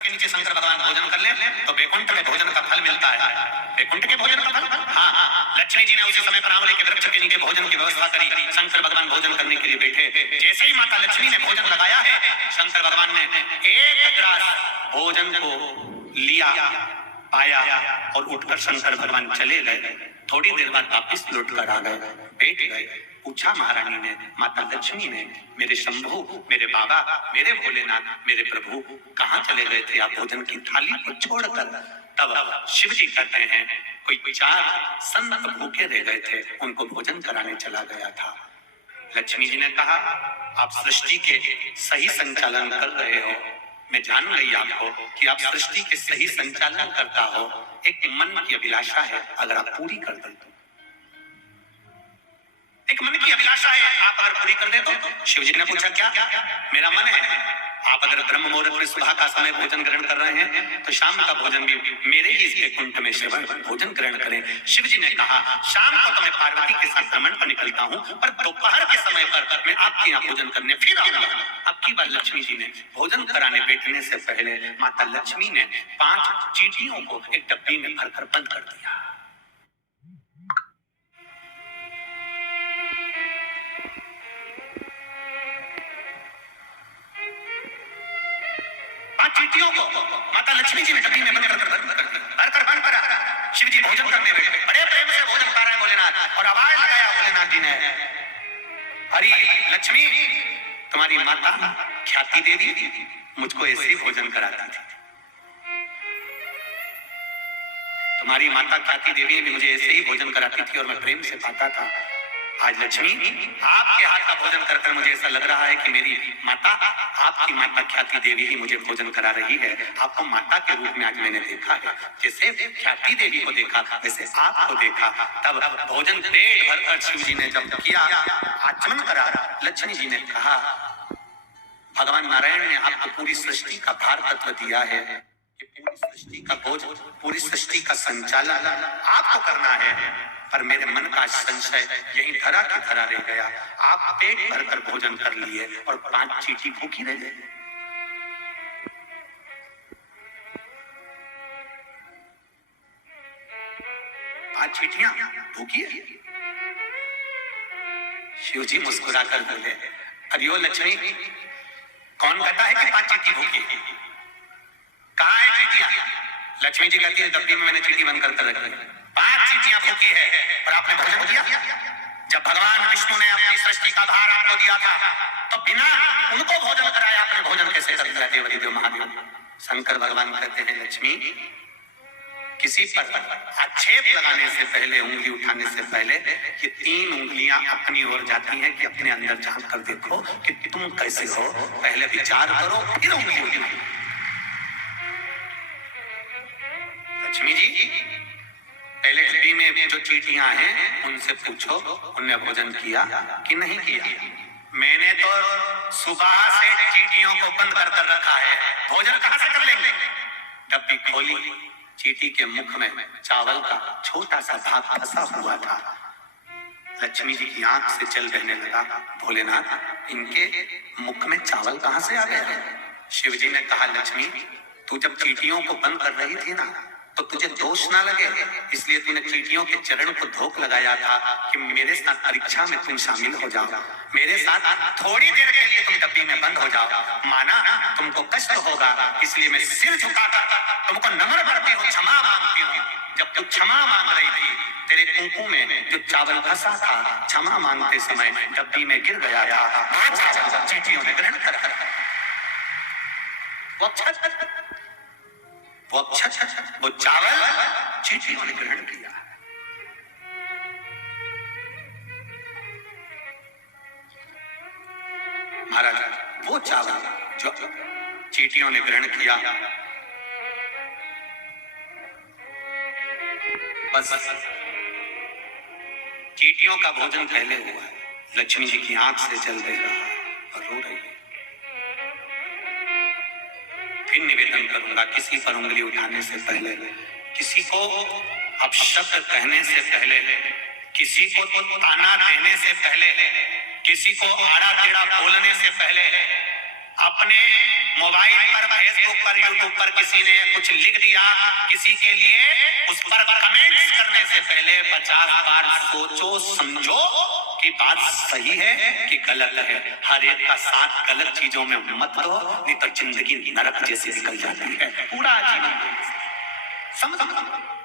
के नीचे शंकर भगवान भोजन कर ले तो वैकुंठ में भोजन का फल मिलता है। वैकुंठ के भोजन का फल, हाँ हाँ। लक्ष्मी जी ने उसी समय पर आंवले के वृक्ष के नीचे भोजन की व्यवस्था करी। शंकर भगवान भोजन करने के लिए बैठे। जैसे ही माता लक्ष्मी ने भोजन लगाया है, शंकर भगवान ने एक ग्रास भोजन को लिया, आया और उठकर शंकर भगवान चले गए। थोड़ी देर बाद वापिस लौट कर आ गए, बैठ गए। पूछा महारानी ने, माता लक्ष्मी ने, मेरे शंभु, मेरे बाबा, मेरे भोलेनाथ, मेरे प्रभु कहाँ चले गए थे आप भोजन की थाली को छोड़कर? तब शिव जी कहते हैं, कोई 4 संत भूखे रह गए थे, उनको भोजन कराने चला गया था। लक्ष्मी जी ने कहा, आप सृष्टि के सही संचालन कर रहे हो। मैं जान गई आपको कि आप सृष्टि के सही संचालन करता हो। एक मन की अभिलाषा है, अगर आप पूरी कर दे तो, एक मन की अभिलाषा है, आप अगर पूरी कर दे तो। शिव जी ने पूछा, क्या? मेरा मन है, आप अगर ब्रह्म मुहूर्त में सुबह का समय भोजन ग्रहण कर रहे हैं तो शाम का भोजन भी मेरे ही इस वैकुंठ में सेवन भोजन ग्रहण करें। शिव जी ने कहा, शाम को तो मैं पार्वती के साथ भ्रमण पर निकलता हूँ, पर दोपहर के समय पर मैं आपके यहाँ भोजन करने फिर आऊंगा। अब की बार लक्ष्मी जी ने भोजन कराने बैठने से पहले माता लक्ष्मी ने 5 चींटियों को एक डब्बी में भरकर बंद कर दिया। चींटियों को माता लक्ष्मी जी ने डब्बी में बंद कर बंद करा। शिव जी भोजन करने बैठे, बड़े प्रेम से भोजन कर रहे हैं भोलेनाथ, और आवाज लगाया भोलेनाथ जी ने, हरी लक्ष्मी, तुम्हारी माता ख्याति देवी मुझको ऐसे ही भोजन कराती थी। तुम्हारी माता ख्याति देवी भी मुझे ऐसे ही भोजन कराती थी और मैं प्रेम से पाता था। आज लक्ष्मी, आपके हाथ का भोजन कर कर मुझे ऐसा लग रहा है कि मेरी माता, आपकी माता ख्याति देवी ही मुझे भोजन करा रही है। आपको माता के रूप में आज मैंने देखा है, जैसे ख्याति देवी को देखा वैसे आपको देखा। तब भोजन पेट भरकर शिव जी ने जब किया, आचमन करा, लक्ष्मी जी ने कहा, भगवान नारायण ने आपको पूरी सृष्टि का भार तत्व दिया है, पूरी सृष्टि का बोझ, पूरी सृष्टि का संचालन आपको करना है, पर मेरे मन का संशय यही धरा की धरा रह गया। आप पेट भरकर भोजन कर लिए और 5 चींटी भूखी रह गई। पांच चींटियां भूखी है। शिव जी मुस्कुरा कर बोले, अरियो लक्ष्मी, कौन कहता है कि 5 चींटी भूखी? कहाँ है चींटियां? लक्ष्मी जी कहती है, डब्बी में मैंने चींटी बंद कर रखी है। 5 चींटियां भूखी है, पर आपने भोजन किया? जब भगवान विष्णु ने अपनी सृष्टि का भार आपको दिया था, तो बिना उनको भोजन कराया आपने भोजन कैसे कर दिया? देवदेव महादेव। शंकर भगवान कहते हैं, लक्ष्मी, किसी पर आक्षेप लगाने से पहले, उंगली उठाने से पहले, ये 3 उंगलियां अपनी ओर जाती हैं कि अपने अंदर झांक कर देखो कि तुम कैसे हो। पहले विचार करो, फिर उंगली उठाओ। लक्ष्मी जी, पहले डब्बी में जो चींटियां हैं उनसे पूछो, उनने भोजन किया कि नहीं किया? मैंने तो सुबह से चींटियों को बंद कर रखा है, भोजन कहां से कर लेंगे? डब्बी खोली, चींटी के मुख में चावल का छोटा सा भाग फंसा हुआ था। लक्ष्मी जी की आंख से जल बहने लगा। भोलेनाथ, इनके मुख में चावल कहां से आ गया? शिव जी ने कहा, लक्ष्मी, तू जब चींटियों को बंद कर रही थी ना, तो तुझे दोष ना लगे, इसलिए तूने चींटियों के चरण को धोख लगाया था कि मेरे साथ परीक्षा में तुम शामिल हो जाओ, मेरे साथ थोड़ी देर के लिए तुम डब्बी में बंद हो जाओ। माना तुमको कष्ट होगा, इसलिए मैं सिर झुकाकर तुमको नम्र करती हूँ, क्षमा मांगती हूँ। जब तू क्षमा मांग रही थी, तेरे कुंकू में जो चावल फंसा था, क्षमा मांगते समय डब्बी में गिर गया था, वो चावल चींटियों ने ग्रहण कर लिया। वो चावल चींटियों ने ग्रहण किया। महाराज, वो चावल जो चींटियों ने ग्रहण किया, बस चींटियों का भोजन पहले हुआ है। लक्ष्मी जी की आंख से जल बह रहा है और रो रही है। फिर निवेदन करूंगा, किसी पर उंगली उठाने से पहले, किसी को अपशब्द कहने से पहले, किसी को ताना देने से पहले, किसी को आड़ा टेढ़ा बोलने से पहले अपने मोबाइल पर, फेसबुक पर, यूट्यूब पर किसी ने कुछ लिख दिया किसी के लिए, उस पर कमेंट्स करने से पहले 50 बार सोचो समझो कि बात सही है कि गलत है। हर एक का साथ गलत चीजों में मत दो, नहीं तो जिंदगी नरक जैसी निकल जाती है। पूरा जीवन समझ